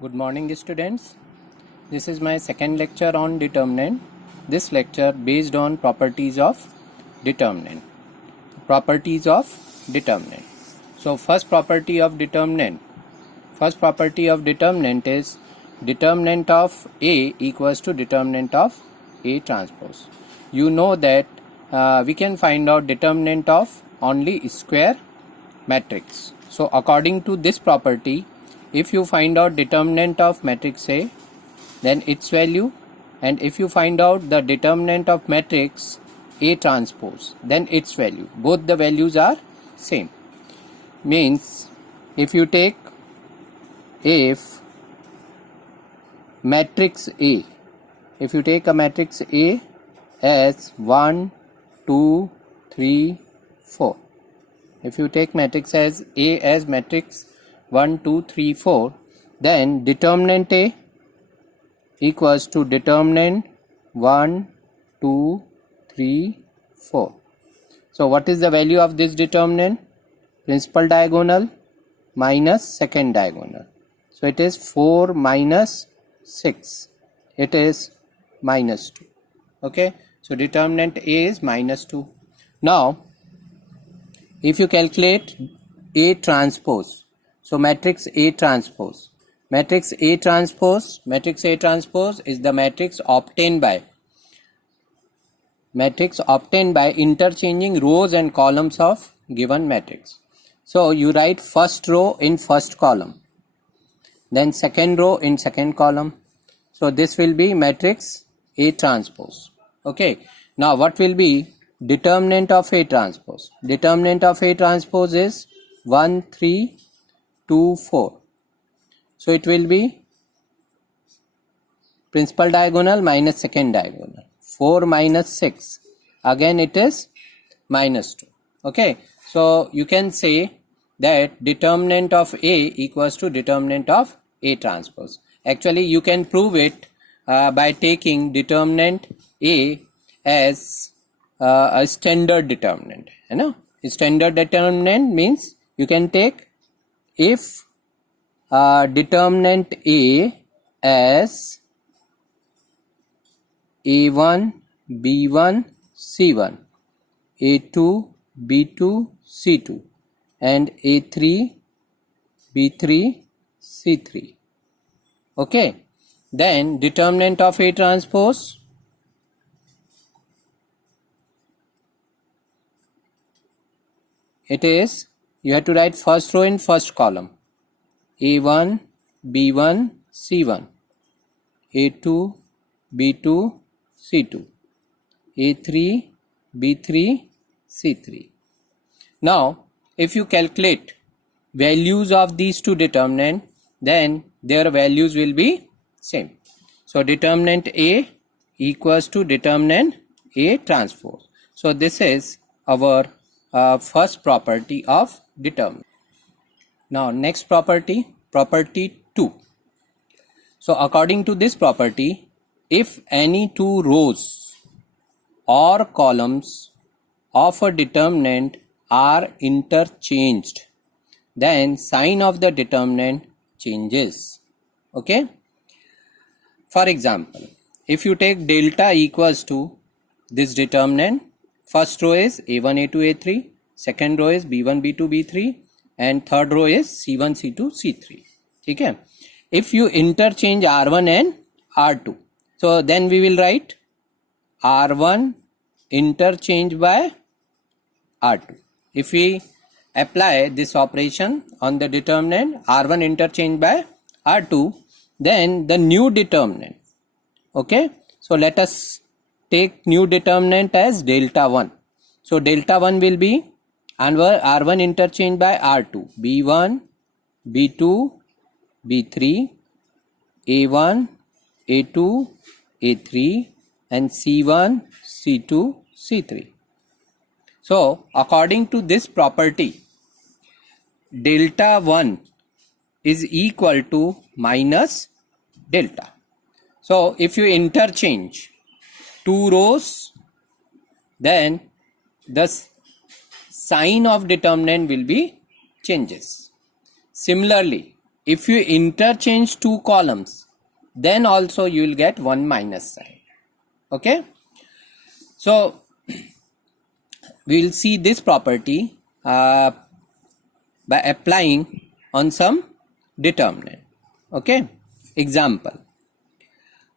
Good morning, students. This is my second lecture on determinant. This lecture based on properties of determinant. Properties of determinant. So first property of determinant is determinant of A equals to determinant of A transpose. You know that we can find out determinant of only square matrix. So according to this property, if you find out determinant of matrix A, then its value, and if you find out the determinant of matrix A transpose, then its value, both the values are same. Means if you take if matrix A, if you take a matrix A as 1, 2, 3, 4, if you take matrix as A as matrix 1, 2, 3, 4, then determinant A equals to determinant 1, 2, 3, 4. So what is the value of this determinant? Principal diagonal minus second diagonal. So it is 4 minus 6. It is minus 2. Okay. So determinant A is minus 2. Now, if you calculate A transpose, so matrix A transpose is the matrix obtained by interchanging rows and columns of given matrix. So you write first row in first column, then second row in second column. So this will be matrix A transpose. Okay. Now what will be determinant of A transpose? Determinant of A transpose is 1, 3, 2, 4. So it will be principal diagonal minus second diagonal. 4 minus 6. Again it is minus 2. Okay. So you can say that determinant of A equals to determinant of A transpose. Actually you can prove it by taking determinant A as a standard determinant. You know, standard determinant means you can take if determinant A as A1, B1, C1, A2, B2, C2, and A3, B3, C3. Okay. Then determinant of A transpose, it is, you have to write first row in first column. A1, B1, C1, A2, B2, C2, A3, B3, C3. Now, if you calculate values of these two determinants, then their values will be same. So, determinant A equals to determinant A transpose. So, this is our first property of determinant. Now next property 2. So according to this property, if any two rows or columns of a determinant are interchanged, then sign of the determinant changes. Okay. For example, if you take delta equals to this determinant, first row is A1, A2, A3, second row is B1, B2, B3, and third row is C1, C2, C3. Okay. If you interchange R1 and R2, so then we will write R1 interchange by R2. If we apply this operation on the determinant R1 interchange by R2, then the new determinant. Okay. So let us take new determinant as delta 1. So delta 1 will be R1 interchange by R2, B1, B2, B3, A1, A2, A3, and C1, C2, C3. So according to this property, delta 1 is equal to minus delta. So if you interchange two rows, then the sign of determinant will be changes. Similarly, if you interchange two columns, then also you will get one minus sign. Okay, so we will see this property by applying on some determinant. Okay, example.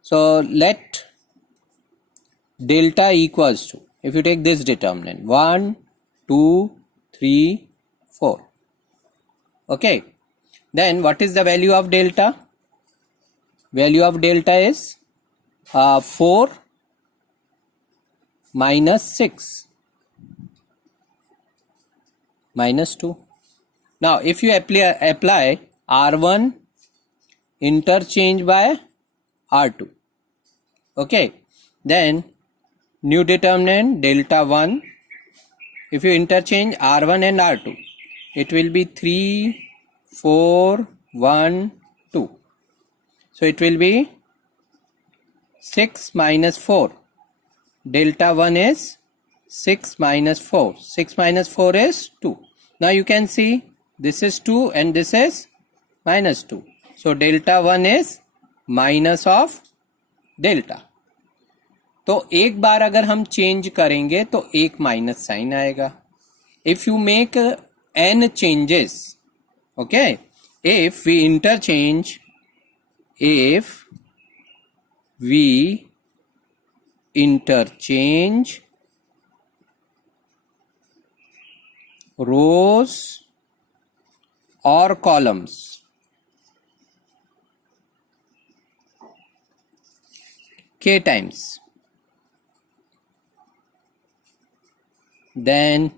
So let delta equals to, if you take this determinant 1, 2, 3, 4. Okay, then what is the value of delta? Value of delta is 4 minus 6 minus 2. Now if you apply R1 interchange by R2, okay, then new determinant delta 1, if you interchange R1 and R2, it will be 3, 4, 1, 2. So it will be 6 minus 4. Delta 1 is 6 minus 4. 6 minus 4 is 2. Now you can see this is 2 and this is minus 2. So delta 1 is minus of delta. तो एक बार अगर हम change करेंगे तो एक minus sign आएगा. If you make n changes, okay, if we interchange rows or columns, k times, then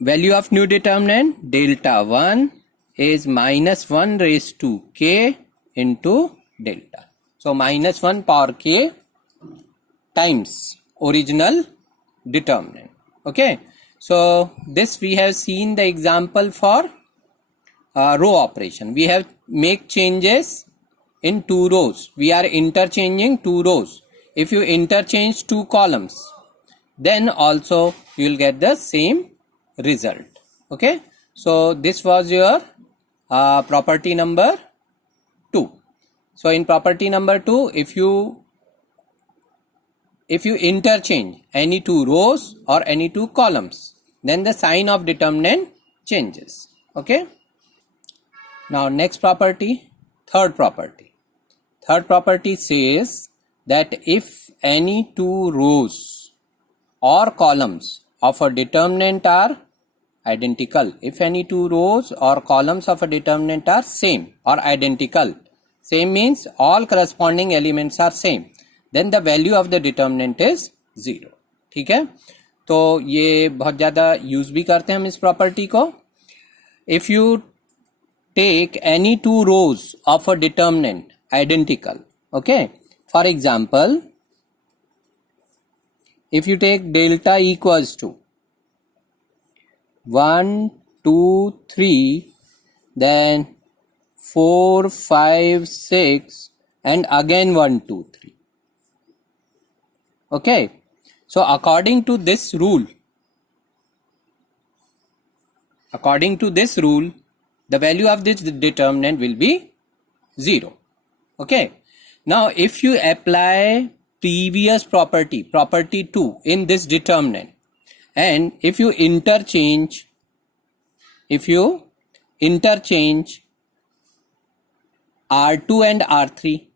value of new determinant delta 1 is minus 1 raised to k into delta. So minus 1 power k times original determinant. Okay, so this we have seen the example for row operation. We have make changes in two rows. We are interchanging two rows. If you interchange two columns, then also you will get the same result. Okay, so this was your property number 2. So in property number 2, if you interchange any two rows or any two columns, then the sign of determinant changes. Okay, now next property, third property. Third property says that if any two rows or columns of a determinant are identical, if any two rows or columns of a determinant are same or identical, same means all corresponding elements are same, then the value of the determinant is 0. ठीक है, तो ये बहुत ज़्यादा use भी करते हैं हम इस प्रॉपर्टी को. If you take any two rows of a determinant identical, okay, for example, if you take delta equals to 1, 2, 3, then 4, 5, 6 and again 1, 2, 3. Okay, so according to this rule, the value of this determinant will be 0. Okay, now if you apply previous property 2 in this determinant, and if you interchange R2 and R3,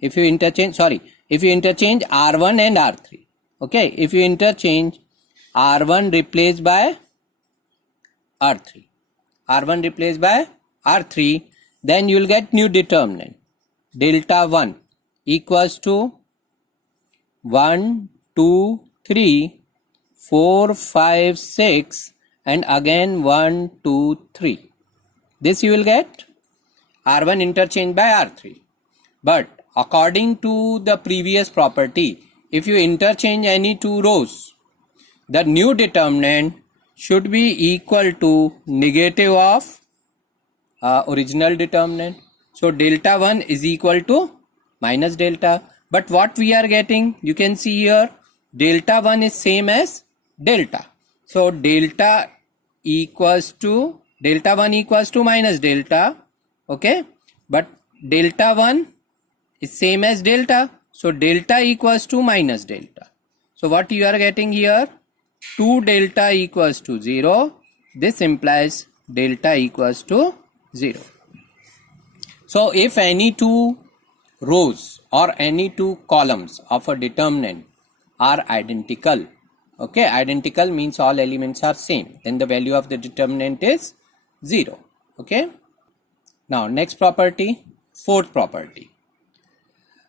if you interchange R1 and R3, okay, if you interchange R1 replaced by R3, then you will get new determinant delta 1 equals to 1, 2, 3, 4, 5, 6 and again 1, 2, 3. This you will get R1 interchanged by R3. But according to the previous property, if you interchange any two rows, the new determinant should be equal to negative of original determinant. So delta 1 is equal to minus delta. But what we are getting, you can see here, delta 1 is same as delta. So delta equals to delta 1 equals to minus delta, okay, but delta 1 is same as delta, so delta equals to minus delta. So what you are getting here, 2 delta equals to 0. This implies delta equals to 0. So if any two rows or any two columns of a determinant are identical, okay, identical means all elements are same, then the value of the determinant is 0. Okay, now next property, fourth property.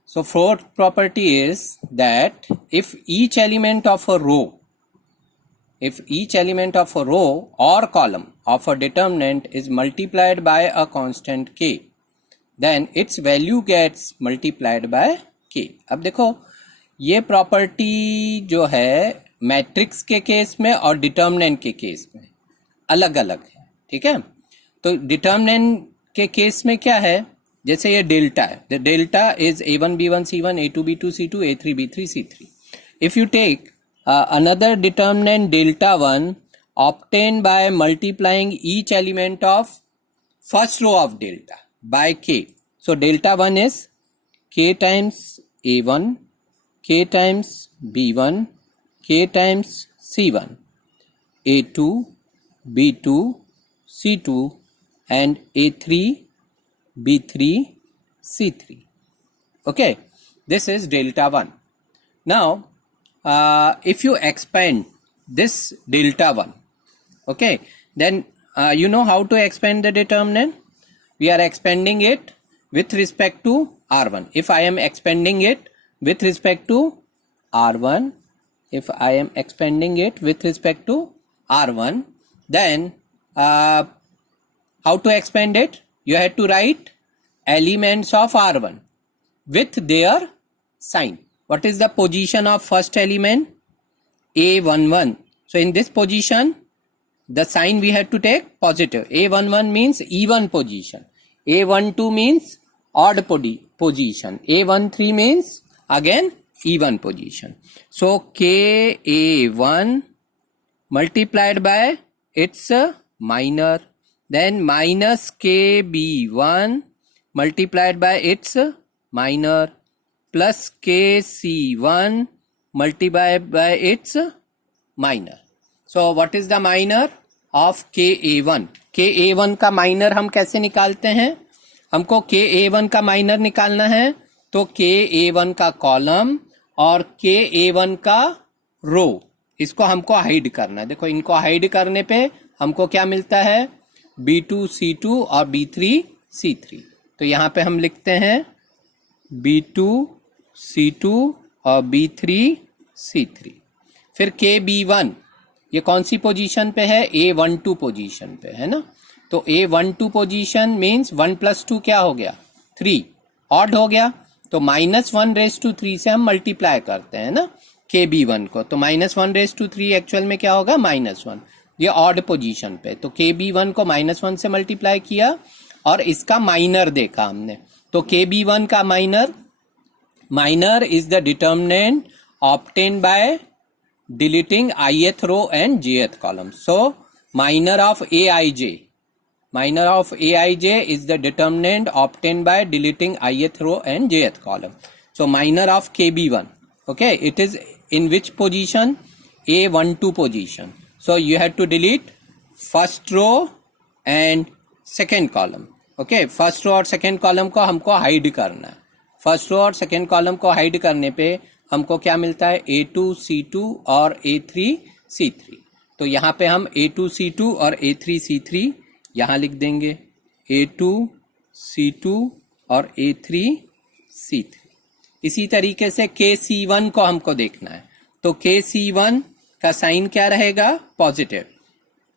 So fourth property is that if each element of a row or column of a determinant is multiplied by a constant k, then its value gets multiplied by k. अब देखो ये property जो है matrix के case में और determinant के case में अलग अलग है, ठीक है। तो डिटर्मिनेंट के केस में क्या है, जैसे ये डेल्टा है, the delta is a1 b1 c1 a2 b2 c2 a3 b3 c3. If you take another determinant delta 1 obtained by multiplying each element of first row of delta by k. So delta 1 is k times a1, k times b1, k times c1, a2, b2, c2 and a3, b3, c3. Okay, this is delta 1. Now, if you expand this delta 1, okay, then you know how to expand the determinant. We are expanding it with respect to R1. If I am expanding it with respect to R1, then how to expand it? You have to write elements of R1 with their sign. What is the position of first element? A11. So in this position, the sign we have to take positive. A11 means even position. A12 means odd position. A13 means again even position. So KA1 multiplied by its minor, then minus KB1 multiplied by its minor, plus KC1 multiplied by its minor. So what is the minor of KA1? KA1 का minor हम कैसे निकालते हैं? हमको KA1 का minor निकालना है तो KA1 का कॉलम और KA1 का रो, इसको हमको हाइड करना है। देखो इनको हाइड करने पे हमको क्या मिलता है, B2 C2 और B3 C3. तो यहाँ पे हम लिखते हैं B2 C2 और B3 C3. फिर KB1 ये कौन सी पोजीशन पे है, A12 पोजीशन पे है ना। तो A12 पोजीशन मीन्स 1 + 2 क्या हो गया, 3, ऑड हो गया। तो -1⁻³ से हम मल्टीप्लाई करते हैं ना KB1 को, तो -1⁻³ एक्चुअल में क्या होगा, -1, ये ऑड पोजीशन पे। तो KB1 को -1 से मल्टीप्लाई किया और इसका माइनर देखा हमने, तो KB1 का minor is the determinant obtained by deleting ith row and jth column. So minor of aij is the determinant obtained by deleting ith row and jth column. So minor of KB1, okay, it is in which position, A12 position. So you have to delete first row and second column. Okay, first row और second column को हमको hide करना है। first row और second column को hide करने पे हमको क्या मिलता है, A2 C2 और A3 C3. तो यहाँ पे हम A2 C2 और A3 C3 यहाँ लिख देंगे, A2 C2 और A3 C3. इसी तरीके से KC1 को हमको देखना है, तो KC1 का साइन क्या रहेगा, पॉजिटिव।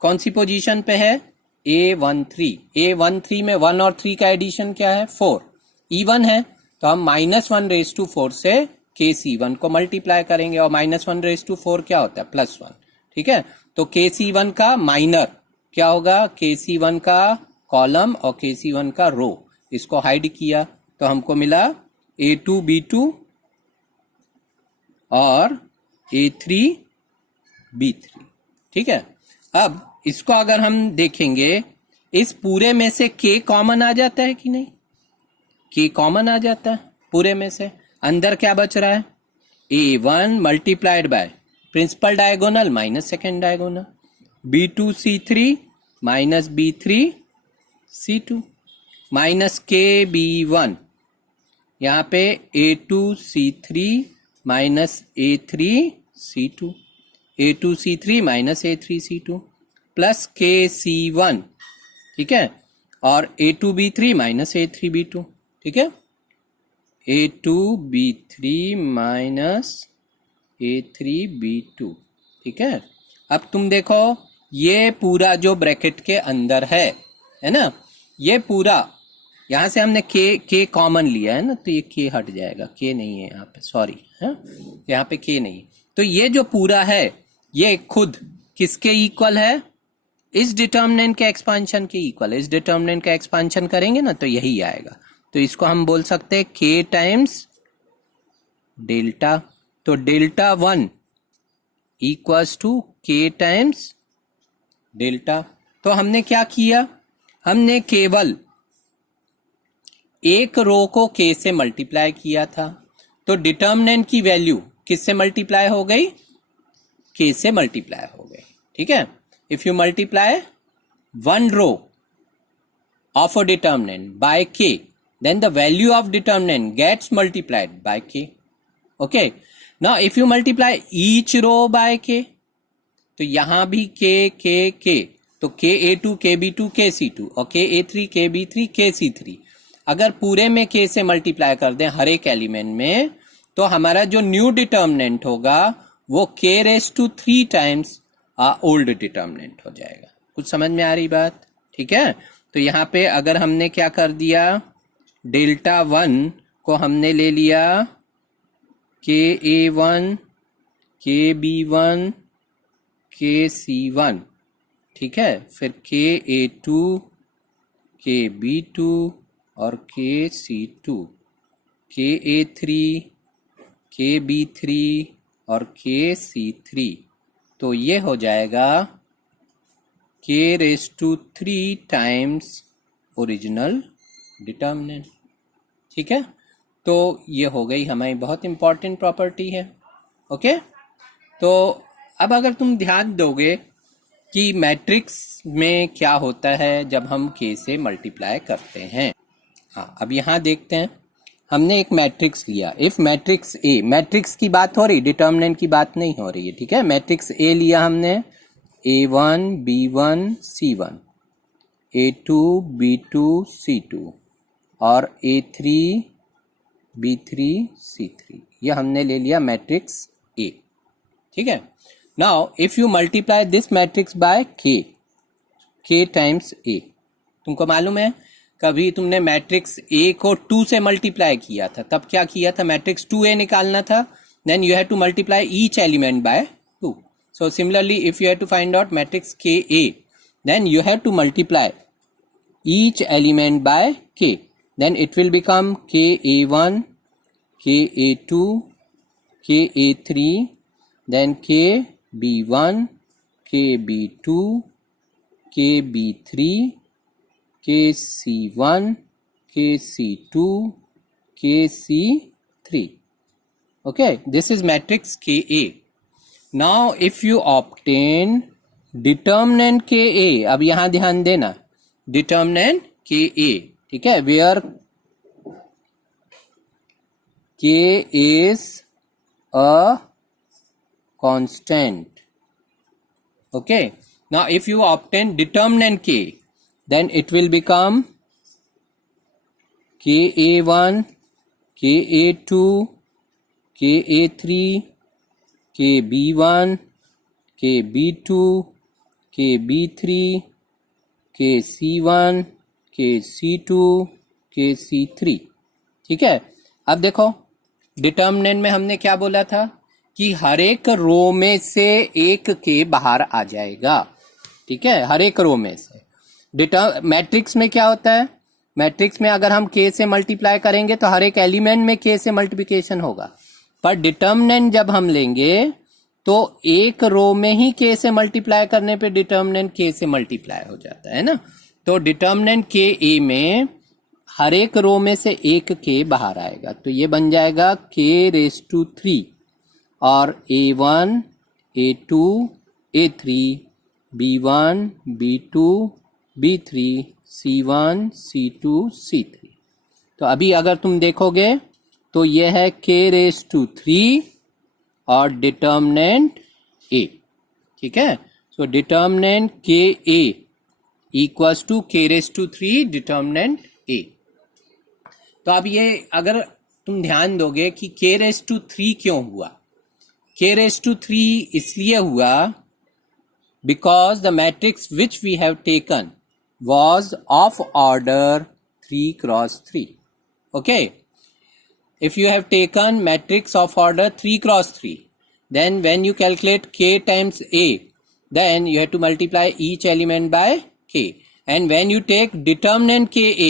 कौन सी पोजीशन पे है, A13. A13 में 1 और 3 का एडिशन क्या है, 4, इवन है, तो हम -1⁴ से KC1 को मल्टीप्लाई करेंगे और -1⁴ क्या होता है, +1, ठीक है। तो KC1 का माइनर क्या होगा, KC1 का कॉलम और KC1 का रो, इसको हाइड किया तो हमको मिला A2 B2 और A3 B3, ठीक है। अब इसको अगर हम देखेंगे, इस पूरे में से k कॉमन आ जाता है कि नहीं? k कॉमन आ जाता है पूरे में से। अंदर क्या बच रहा है? a1 multiplied by principal diagonal minus second diagonal, b2 c3 minus b3 c2 minus kb1, यहाँ पे a2 c3 minus a3 c2, a2 c3 minus a3 c2 plus kc1, ठीक है, और a2 b3 minus a3 b2, ठीक है, a2 b3 minus a3 b2, ठीक है। अब तुम देखो ये पूरा जो ब्रैकेट के अंदर है ना, ये पूरा यहां से हमने k कॉमन लिया है ना, तो ये k हट जाएगा, k नहीं है यहाँ पे, सॉरी है, यहाँ पे k नहीं। तो ये जो पूरा है ये खुद किसके इक्वल है? इस डिटर्मिनेंट के एक्सपांशन के इक्वल है। इस डिटर्मिनेंट का एक्सपांशन करेंगे ना तो यही आएगा। तो इसको हम बोल सकते हैं k टाइम्स डेल्टा। तो delta 1 equals to k times delta. तो हमने क्या किया? हमने केवल एक रो को k से मल्टीप्लाई किया था, तो डिटर्मिनेंट की वैल्यू किससे मल्टीप्लाई हो गई? k से मल्टीप्लाई हो गई, ठीक है। If you multiply one row of a determinant by k, then the value of determinant gets multiplied by k. Okay. Now if you multiply each row by k, तो यहां भी k, तो ka2 kb2 kc2 और ka3 kb3 kc3, अगर पूरे में k से multiply कर दें हर एक एलिमेंट में, तो हमारा जो न्यू डिटर्मिनेंट होगा वो k⁻³ टाइम्स ओल्ड डिटर्मिनेंट हो जाएगा। कुछ समझ में आ रही बात? ठीक है। तो यहाँ पे अगर हमने क्या कर दिया, डेल्टा 1 को हमने ले लिया ka1 kb1 kc1, ठीक है, फिर ka2 kb2 और kc2, ka3 kb3 और kc3, तो ये हो जाएगा k⁻³ टाइम्स ओरिजिनल डिटर्मिनेंट, ठीक है। तो ये हो गई हमारी बहुत इंपॉर्टेंट प्रॉपर्टी है। ओके, तो अब अगर तुम ध्यान दोगे कि मैट्रिक्स में क्या होता है जब हम k से मल्टीप्लाई करते हैं। हाँ, अब यहाँ देखते हैं। हमने एक मैट्रिक्स लिया, इफ मैट्रिक्स ए, मैट्रिक्स की बात हो रही, डिटर्मिनेंट की बात नहीं हो रही है, ठीक है। मैट्रिक्स ए लिया हमने, a1 b1 c1, a2 b2 c2 और a3 b3 c3, ये हमने ले लिया मैट्रिक्स ए, ठीक है। Now if you multiply this matrix bye k times a, तुमको मालूम है कभी तुमने मैट्रिक्स ए को 2 से मल्टीप्लाई किया था, तब क्या किया था? मैट्रिक्स 2a निकालना था, then you have to multiply each element by 2. So similarly, if you have to find out matrix Ka, then you have to multiply each element by k. Then it will become Ka1, Ka2, Ka3, then Kb1, Kb2, Kb3, Kc1, Kc2, Kc3. Okay, this is matrix Ka. Now if you obtain determinant Ka, अब यहां ध्यान देना, determinant Ka, ठीक है, where K is a constant. Okay, now if you obtain determinant K, then it will become Ka1, Ka2, Ka3, kb1, kb2, kb3, kc1, kc2, kc3, ठीक है। अब देखो डिटर्मिनेंट में हमने क्या बोला था कि हर एक रो में से एक के बाहर आ जाएगा, ठीक है, हर एक रो में से। मैट्रिक्स में क्या होता है? मैट्रिक्स में अगर हम k से मल्टीप्लाई करेंगे तो हर एक एलिमेंट में k से मल्टीप्लिकेशन होगा, पर डिटर्मिनेंट जब हम लेंगे तो एक रो में ही k से मल्टीप्लाई करने पे डिटर्मिनेंट k से मल्टीप्लाई हो जाता है ना। तो डिटर्मिनेंट k a में हर एक रो में से एक k बाहर आएगा, तो ये बन जाएगा k⁻3 और a1 a2 a3 b1 b2 b3 c1 c2 c3। तो अभी अगर तुम देखोगे तो ये है k⁻3 और डिटर्मिनेंट a, ठीक है। So determinant k a equals to k⁻3 determinant a। तो अब ये अगर तुम ध्यान दोगे कि k⁻3 क्यों हुआ, k⁻3 इसलिए हुआ because the matrix which we have taken was of order 3 cross 3. Okay, if you have taken matrix of order 3 cross 3, then when you calculate k times a, then you have to multiply each element by k, and when you take determinant ka,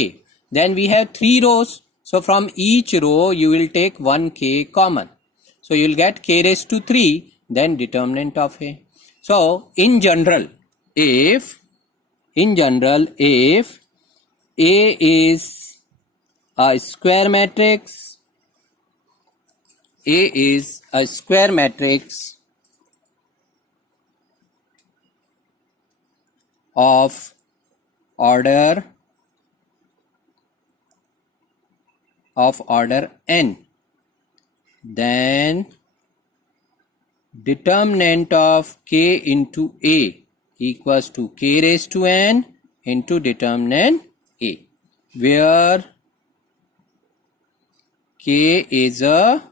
then we have 3 rows, so from each row you will take 1 k common, so you will get k⁻3 then determinant of a. So in general if a is a square matrix, a is a square matrix of order n, then determinant of k into a equals to k⁻n into determinant a, where k is a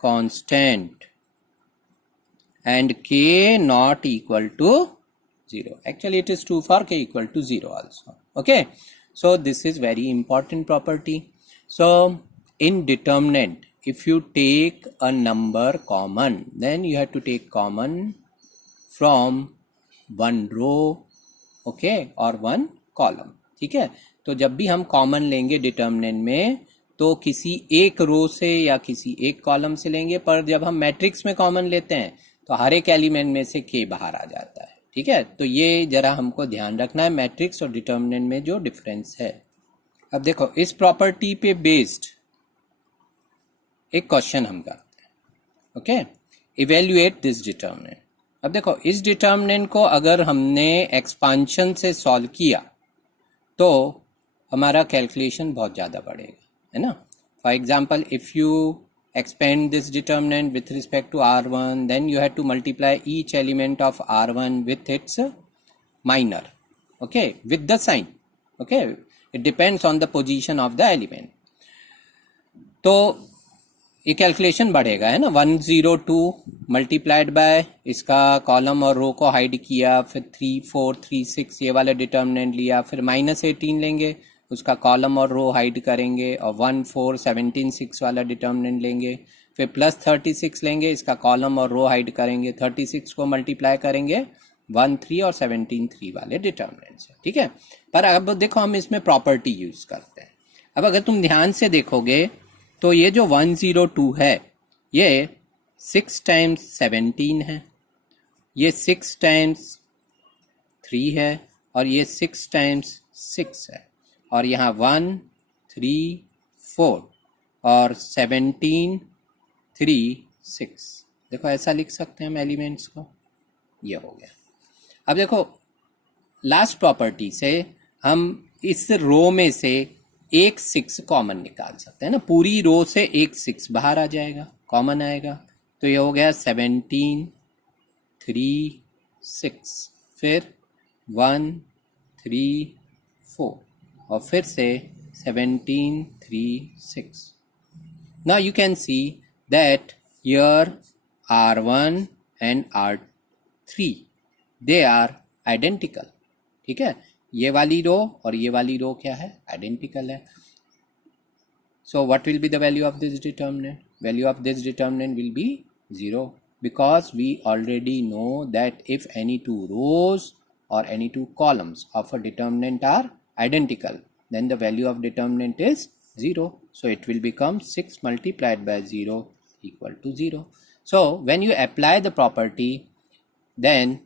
constant and k not equal to 0. Actually it is true for k equal to 0 also. Okay, so this is very important property. So in determinant, if you take a number common, then you have to take common from one row, okay, or one column, ठीक है। तो जब भी हम common लेंगे determinant में तो किसी एक रो से या किसी एक कॉलम से लेंगे, पर जब हम मैट्रिक्स में कॉमन लेते हैं तो हर एक एलिमेंट में से k बाहर आ जाता है, ठीक है। तो ये जरा हमको ध्यान रखना है मैट्रिक्स और डिटर्मिनेंट में जो डिफरेंस है। अब देखो इस प्रॉपर्टी पे बेस्ड एक क्वेश्चन हम करते हैं, ओके। Evaluate this determinant. अब देखो इस डिटर्मिनेंट को अगर हमने एक्सपांशन से सॉल्व किया तो हमारा कैलकुलेशन बहुत ज़्यादा बढ़ेगा, है ना। For example if you expand this determinant with respect to r1, then you have to multiply each element of r1 with its minor, okay, with the sign, okay, it depends on the position of the element. तो ये calculation बढ़ेगा, है ना। 102 multiplied by इसका column और रो को hide किया, फिर 3 4 3 6 ये वाला डिटर्मिनेंट लिया, फिर -18 लेंगे उसका कॉलम और रो हाइड करेंगे, और 1 4 17 6 वाला डिटर्मिनेंट लेंगे, फिर +36 लेंगे इसका कॉलम और रो हाइड करेंगे, 36 को मल्टीप्लाई करेंगे 1 3 और 17 3 वाले डिटर्मिनेंट से, ठीक है। पर अब देखो हम इसमें प्रॉपर्टी यूज करते हैं। अब अगर तुम ध्यान से देखोगे तो ये जो 102 है ये 6 टाइम्स 17 है, ये 6 टाइम्स 3 है, और ये 6 टाइम्स 6 है, और यहाँ 1 3 4 और 17 3 6। देखो ऐसा लिख सकते हैं हम एलिमेंट्स को, ये हो गया। अब देखो लास्ट प्रॉपर्टी से हम इस रो में से एक 6 कॉमन निकाल सकते हैं ना, पूरी रो से एक 6 बाहर आ जाएगा, कॉमन आएगा, तो ये हो गया 17 3 6, फिर 1 3 4 और फिर से 17 3 6। Now you can see that here R1 and R3 they are identical, ठीक है। ये वाली रो और ये वाली रो क्या है, आइडेंटिकल है। So what will be the value of this determinant? Value of this determinant will be 0, because we already know that if any two rows or any two columns of a determinant are identical, then the value of determinant is 0. So it will become 6 multiplied by 0 equal to 0. So when you apply the property, then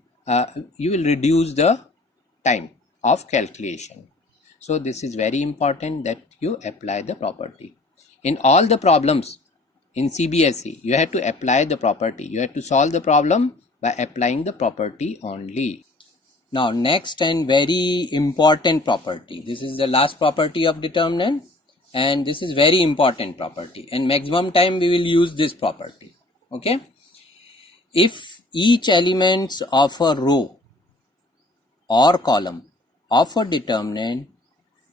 you will reduce the time of calculation. So this is very important that you apply the property. In all the problems in CBSE, you have to apply the property. You have to solve the problem by applying the property only. Now next and very important property. This is the last property of determinant, and this is very important property, and maximum time we will use this property. Okay. If each elements of a row or column of a determinant,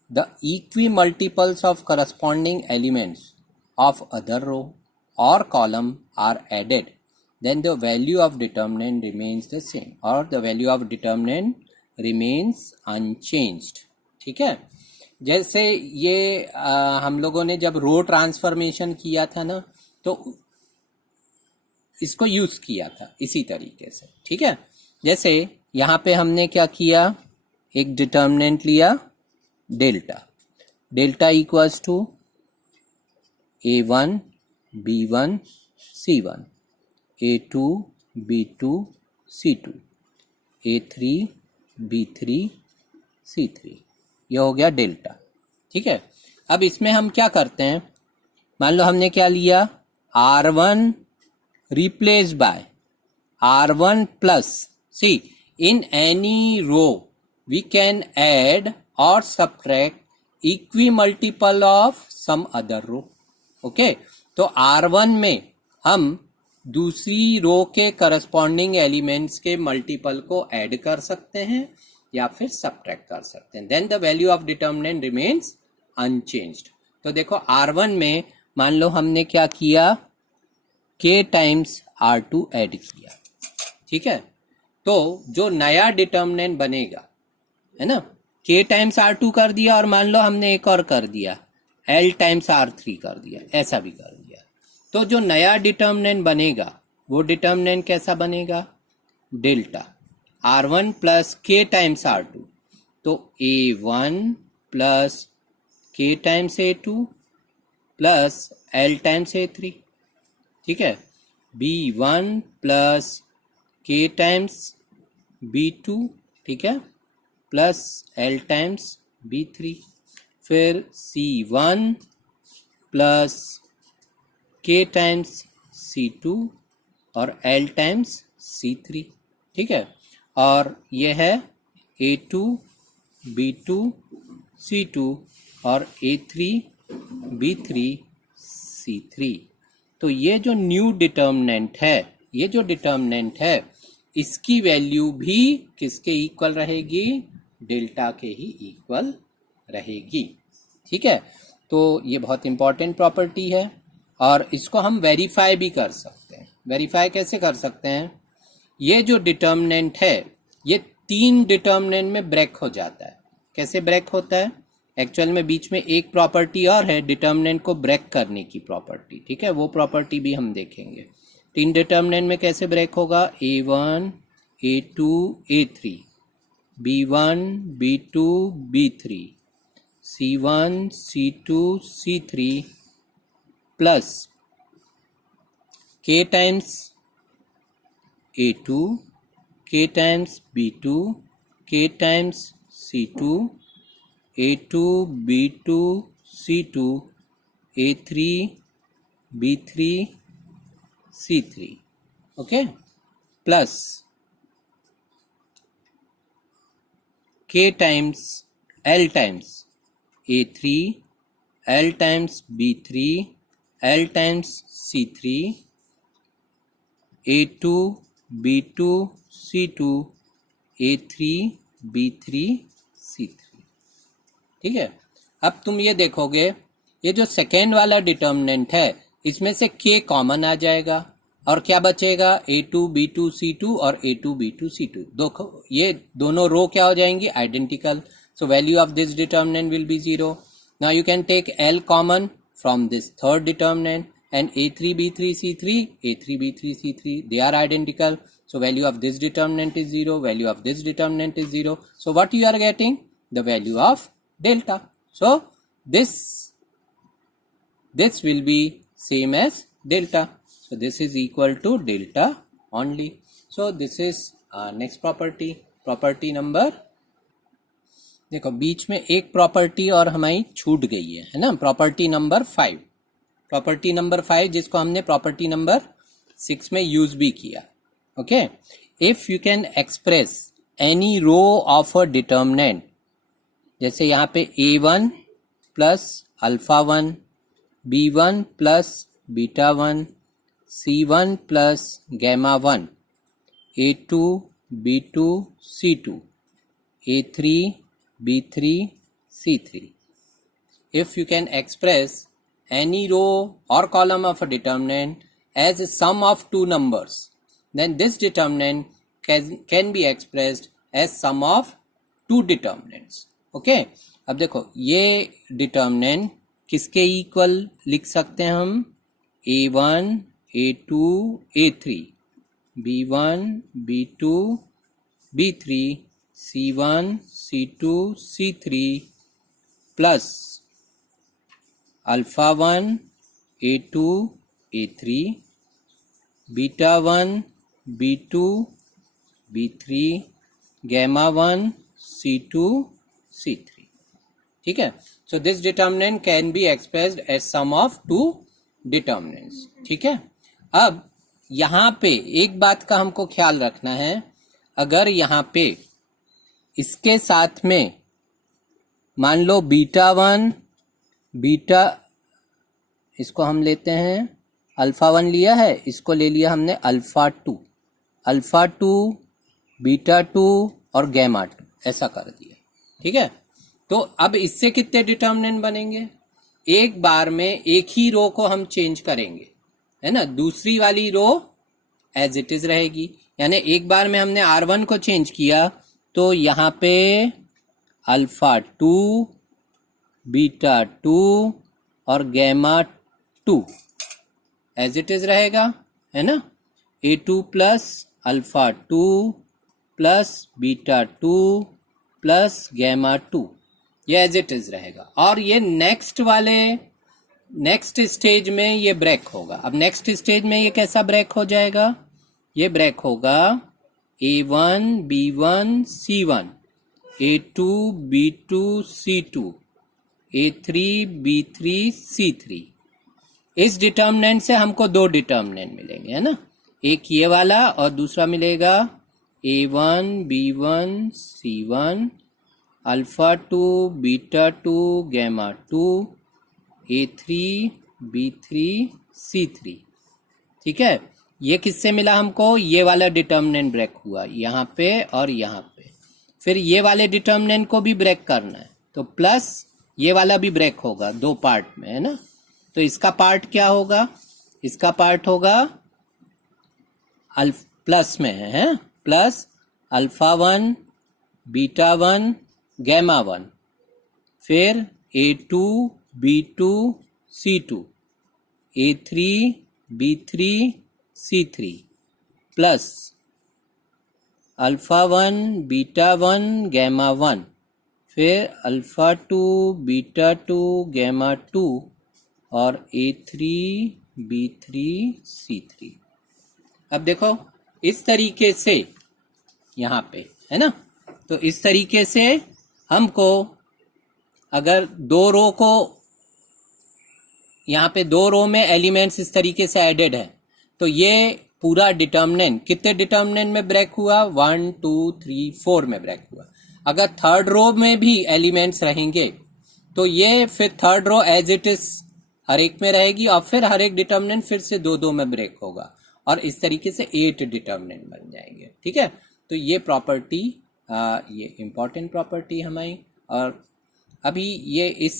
the equimultiples of corresponding elements of other row or column are added, then the value of determinant remains the same, or the value of determinant remains unchanged. ठीक है, जैसे ये हम लोगों ने जब रो transformation किया था ना, तो इसको यूज किया था इसी तरीके से. ठीक है, जैसे यहाँ पे हमने क्या किया, एक डिटर्मिनेंट लिया delta. Delta equals to A1 B1 C1, A2 B2 C2, A3 B3 C3. ये हो गया डेल्टा. ठीक है, अब इसमें हम क्या करते हैं, मान लो हमने क्या लिया, R1 replaced by R1 plus, see, in any row we can add or subtract equimultiple of some other row. Okay, तो R1 में हम दूसरी रो के करस्पॉन्डिंग एलिमेंट्स के मल्टीपल को ऐड कर सकते हैं या फिर सब्ट्रैक्ट कर सकते हैं. Then the value of determinant remains unchanged. तो देखो R1 में मान लो हमने क्या किया, K टाइम्स R2 ऐड किया. ठीक है, तो जो नया डिटर्मिनेंट बनेगा है ना, K टाइम्स R2 कर दिया, और मान लो हमने एक और कर दिया, L टाइम्स R3 कर दिया, ऐसा भी कर दिया. तो जो नया डिटर्मिनेंट बनेगा वो डिटर्मिनेंट कैसा बनेगा, delta R1 plus K times R2. तो A1 plus K times A2 plus L times A3. ठीक है, B1 plus K times B2, ठीक है, प्लस L टाइम्स B3. फिर C1 plus K times C2 और L टाइम्स C3. ठीक है, और ये है A2 B2 C2 और A3 B3 C3. तो ये जो न्यू डिटर्मिनेंट है, ये जो डिटर्मिनेंट है, इसकी वैल्यू भी किसके इक्वल रहेगी, डेल्टा के ही इक्वल रहेगी. ठीक है, तो ये बहुत इंपॉर्टेंट प्रॉपर्टी है, और इसको हम वेरीफाई भी कर सकते हैं. वेरीफाई कैसे कर सकते हैं, ये जो डिटर्मिनेंट है ये 3 डिटर्मिनेंट में ब्रेक हो जाता है. कैसे ब्रेक होता है, एक्चुअल में बीच में एक प्रॉपर्टी और है डिटर्मिनेंट को ब्रेक करने की प्रॉपर्टी. ठीक है, वो प्रॉपर्टी भी हम देखेंगे. 3 डिटर्मिनेंट में कैसे ब्रेक होगा, A1 A2 A3, B1 B2 B3, C1 C2 C3 plus K times A2, K times B2, K times C2, A2 B2 C2, A3 B3 C3. Okay, plus K times L times A3, L times B3, L times C3, A2 B2 C2, A3 B3 C3. ठीक है, अब तुम ये देखोगे, ये जो second वाला determinant है इसमें से K कॉमन आ जाएगा, और क्या बचेगा, A2 B2 C2 और A2 B2 C2. देखो ये दोनों रो क्या हो जाएंगी, identical. So value of this determinant will be 0. Now you can take L common from this third determinant, and A3 B3 C3, A3 B3 C3, they are identical. So value of this determinant is 0, value of this determinant is 0. So what you are getting, the value of delta. So this will be same as delta. So this is equal to delta only. So this is next property. Property number, देखो बीच में एक property और हमारी छूट गई है ना, property number 5. Property number 5 जिसको हमने प्रॉपर्टी नंबर 6 में यूज भी किया. Okay, if you can express any row of a determinant, जैसे यहाँ पे a1 plus alpha 1, b1 plus beta 1, c1 plus gamma 1, a2 b2 c2, a3 b3 c3. If you can express any row or column of a determinant as a sum of two numbers, then this determinant can be expressed as sum of two determinants. Okay, अब देखो ये determinant किसके equal लिख सकते हैं हम, a1 a2 a3, b1 b2 b3, c1 c2 c3 plus alpha 1 a2 a3, beta 1 b2 b3, gamma 1 c2 c3. ठीक है, so this determinant can be expressed as sum of two determinants. ठीक है, अब यहाँ पे एक बात का हमको ख्याल रखना है, अगर यहाँ पे इसके साथ में मान लो बीटा 1 बीटा, इसको हम लेते हैं अल्फा 1 लिया है, इसको ले लिया हमने अल्फा 2 बीटा 2 और गैमा 2, ऐसा कर दिया. ठीक है, तो अब इससे कितने डिटर्मिनेंट बनेंगे, एक बार में एक ही रो को हम चेंज करेंगे, है ना, दूसरी वाली रो एज इट इज रहेगी. यानी एक बार में हमने R1 को चेंज किया तो यहाँ पे अल्फा 2 बीटा 2 और गैमा 2 एज इट इज रहेगा, है ना, a2 plus alpha 2 plus beta 2 plus gamma 2, ये एज इट इज रहेगा. और ये नेक्स्ट स्टेज में ये ब्रेक होगा. अब नेक्स्ट स्टेज में ये कैसा ब्रेक हो जाएगा, ये ब्रेक होगा a1 b1 c1, a2 b2 c2, a3 b3 c3. इस डिटर्मिनेंट से हमको दो डिटर्मिनेंट मिलेंगे, है ना, एक ये वाला और दूसरा मिलेगा a1 b1 c1, alpha 2 beta 2 gamma 2, a3 b3 c3. ठीक है, ये किससे मिला हमको, ये वाला डिटर्मिनेंट ब्रेक हुआ यहाँ पे और यहाँ पे. फिर ये वाले डिटर्मिनेंट को भी ब्रेक करना है तो प्लस ये वाला भी ब्रेक होगा, दो पार्ट में, है ना. तो इसका पार्ट क्या होगा, इसका पार्ट होगा प्लस में है, प्लस अल्फा 1 बीटा 1 गैमा 1, फिर a2 b2 c2, a3 b3 c3 plus alpha 1 beta 1 gamma 1, फिर अल्फा 2 बीटा 2 गैमा 2 और a3 b3 c3. अब देखो इस तरीके से यहाँ पे, है ना, तो इस तरीके से हमको अगर दो रो को, यहाँ पे दो रो में एलिमेंट्स इस तरीके से एडेड है तो ये पूरा डिटर्मिनेंट कितने डिटर्मिनेंट में ब्रेक हुआ, 1 2 3 4 में ब्रेक हुआ. अगर थर्ड रो में भी एलिमेंट्स रहेंगे तो ये फिर third row as it is हर एक में रहेगी और फिर हर एक डिटर्मिनेंट फिर से दो दो में ब्रेक होगा और इस तरीके से 8 डिटर्मिनेंट बन जाएंगे. ठीक है, तो ये प्रॉपर्टी ये इम्पॉर्टेंट प्रॉपर्टी हमारी. और अभी ये इस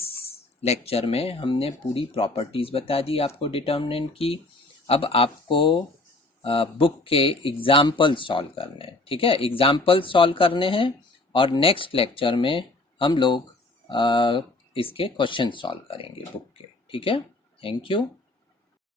लेक्चर में हमने पूरी प्रॉपर्टीज बता दी आपको डिटर्मिनेंट की. अब आपको बुक के एग्जाम्पल सॉल्व करने हैं. ठीक है, एग्जाम्पल सॉल्व करने हैं और नेक्स्ट लेक्चर में हम लोग इसके क्वेश्चन सॉल्व करेंगे बुक के. ठीक है, थैंक यू.